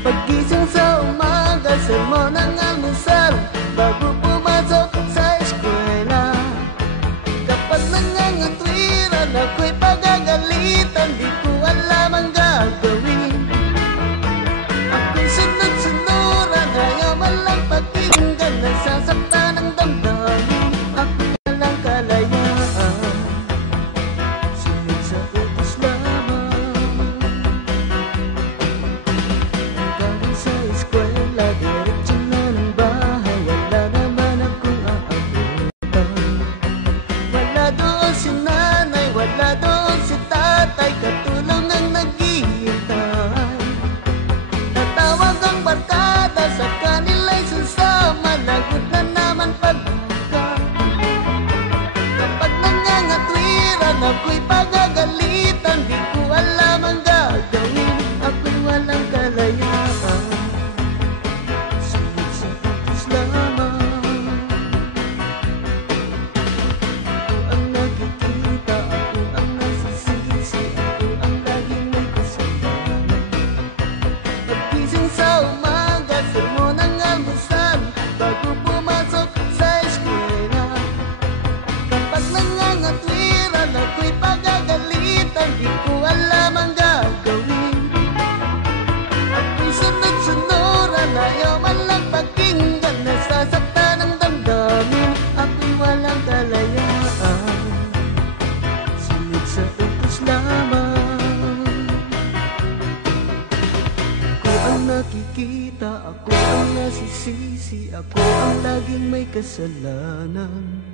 Paggising sa umaga, sermon ang almusal bago pumasok sa eskwela. Kapag nangangatwiran, ako'y pagagalitan, di ko alam ang gagawin. Ako'y sunod-sunuran, ayaw man lang pakinggan, nasasaktan ang damdamin. Ako'y walang kalayaan, sunod sa utos lamang. Galing sa eskwela, diretso na ng bahay, wala naman akong aabutan. Wala doon si nanay, wala doon si tatay, katulong ang naghihintay. Natawag ang barkada, sa kanila'y sasama, lagot na naman pagbuka. Kapag nangangatwiran, ako'y pagagalitan, di ko alam ang gagawin. Ako'y walang kalayaan, sunod sa utos lamang. Ako ang nakikita, ako ang nasisisi, ako ang laging may kasalanan. Paggising sa umaga, sermon ang almusal bago pumasok sa eskwela. Kapag nangangatwiran, ako'y pagagalitan, di ko alam ang gagawin. Ako'y sunod-sunuran, ayaw man lang pakinggan, nasasaktan ang damdamin. Ako'y walang kalayaan, sunod sa utos lamang. Ako ang nakikita, ako ang nasisisi, ako ang laging may kasalanan.